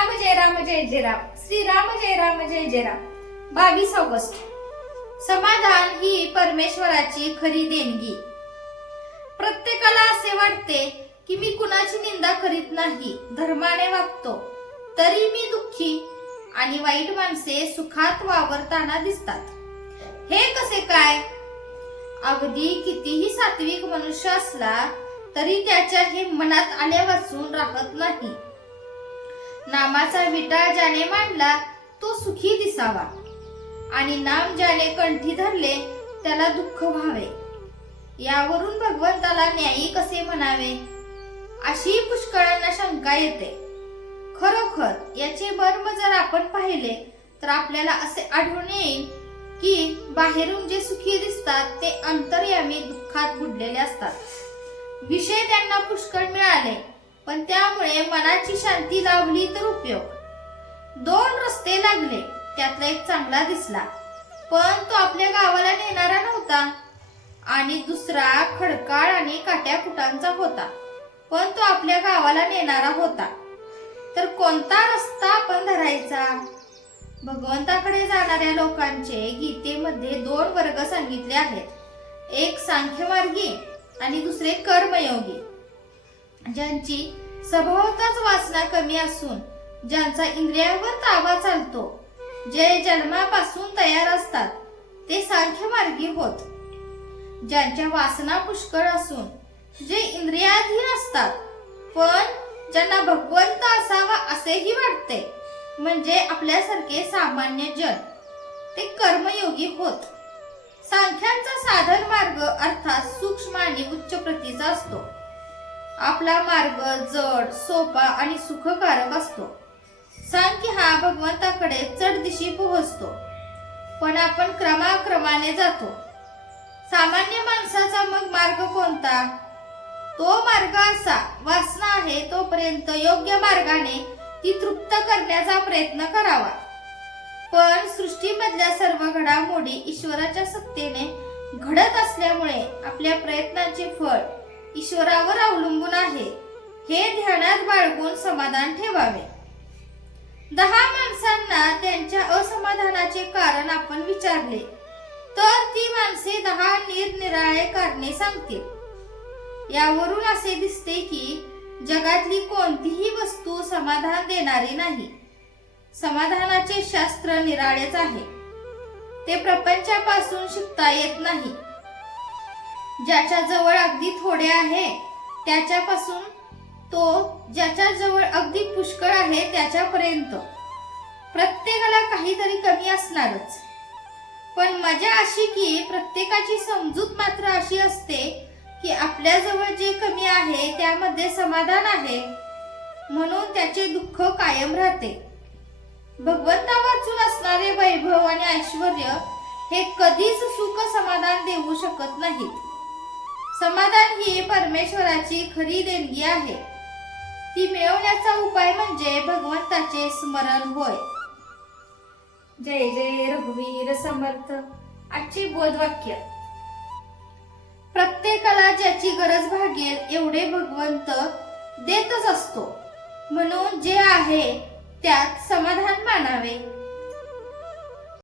राम जय राम जय जय राम. श्रीराम जय राम जय जय Ram. 22 August. समाधान ही परमेश्वराची खरी देणगी. प्रत्येकाला असे वाटते की मी कुणाची निंदा करीत नाही, धर्माने वागतो, तरी मी दुःखी आणि वाईट माणसे सुखात वावरताना दिसतात. हे कसे काय? अगदी कितीही सात्विक मनुष्य असला तरी त्याच्या हे मनात आल्यावाचून राहत नाही. नामाचा विटा ज्याने मांडला तो सुखी दिसावा आणि नाम ज्याने कंठी धरले त्याला दुःख व्हावे. यावरून भगवंताला न्यायी कसे म्हणावे अशी पुष्कळांना शंका येते. खरोखर याचे मर्म जर आपण पाहिले तर आपल्याला असे आढळून येईल की बाहेरून जे सुखी दिसतात ते अंतर्यामी दुःखात बुडलेले असतात. विषय त्यांना पुष्कळ मिळाले पण त्यामुळे मनाची शांती लाभली तर उपयोग. 2 रस्ते लागले, त्यातला एक चांगला दिसला पण तो आपल्या गावाला नेणारा नव्हता आणि दुसरा खडकाळ आणि काट्याकुटांचा होता पण तो आपल्या गावाला नेणारा होता. तर कोणता रस्ता आपण धरायचा? भगवंताकडे जाणाऱ्या लोकांचे गीतेमध्ये 2 वर्ग सांगितले आहेत. एक सांख्यमार्गी आणि दुसरे कर्मयोगी. ज्यांची स्वभावतच वासना कमी असून ज्यांचा इंद्रियावर ताबा चालतो, जे जन्मापासून तयार असतात ते सांख्यमार्गी होत. ज्यांच्या वासना पुष्कळ असून जे इंद्रियाधीन असतात पण ज्यांना भगवंत असावा असेही वाटते, म्हणजे आपल्यासारखे सामान्य जन, ते कर्मयोगी होत. सांख्यांचा साधन मार्ग अर्थात सूक्ष्म आणि उच्च प्रतीचा असतो. आपला मार्ग जड, सोपा आणि सुखकारक असतो. सांख्य हा भगवंताकडे चढ दिशी पोहोचतो पण आपण क्रमाक्रमाने जातो. सामान्य माणसाचा मग मार्ग कोणता? तो मार्ग असा, वासना आहे तोपर्यंत योग्य मार्गाने ती तृप्त करण्याचा प्रयत्न करावा. पण सृष्टीमधल्या सर्व घडामोडी ईश्वराच्या सत्तेने घडत असल्यामुळे आपल्या प्रयत्नांचे फळ ईश्वरावर अवलंबून आहे, हे ध्यानात बाळगून समाधान ठेवावे. 10 माणसांना त्यांच्या असमाधानाचे कारण आपण विचारले तर ती माणसे 10 निरनिराळे कारणे सांगतील. यावरून असे दिसते की जगातली कोणतीही वस्तू समाधान देणारी नाही. समाधानाचे शास्त्र निराळेच आहे. ते प्रपंचापासून शिकता येत नाही. ज्याच्या जवळ अगदी थोडे आहे त्याच्यापासून तो ज्याच्या जवळ अगदी पुष्कळ आहे त्याच्यापर्यंत प्रत्येकाला काहीतरी कमी असणारच. पण मजा अशी की प्रत्येकाची समजूत मात्र अशी असते की आपल्या जवळ जे कमी आहे त्यामध्ये समाधान आहे, म्हणून त्याचे दुःख कायम राहते. भगवंता वाचून असणारे वैभव आणि ऐश्वर्य हे कधीच सुख समाधान देऊ शकत नाहीत. समाधान ही परमेश्वराची खरी देणगी आहे. ती मिळवण्याचा उपाय म्हणजे भगवंताचे स्मरण होय. जय जय रघुवीर समर्थ. आजचे बोधवाक्य. प्रत्येकाला ज्याची गरज भागेल एवढे भगवंत देतच असतो, म्हणून जे आहे त्यात समाधान मानावे.